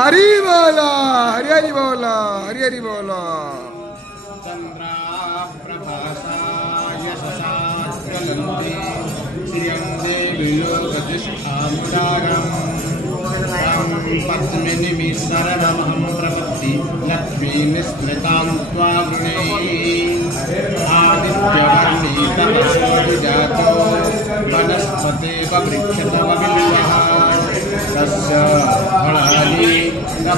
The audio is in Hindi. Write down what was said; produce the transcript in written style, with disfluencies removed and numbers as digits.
हरि बोला, हरि हरि बोला, हरि हरि बोला। चंद्रा प्रभासा यशसा ज्वलन्ति श्रियं देवी लोकतिष्ठामुदारम् पद्मिनी शरणमहं प्रपत्ति लक्ष्मी स्मृतां त्वाग्ने आदित्यवर्णी तपसो विजातो वनस्पते वृक्षतव विल्यः तस्य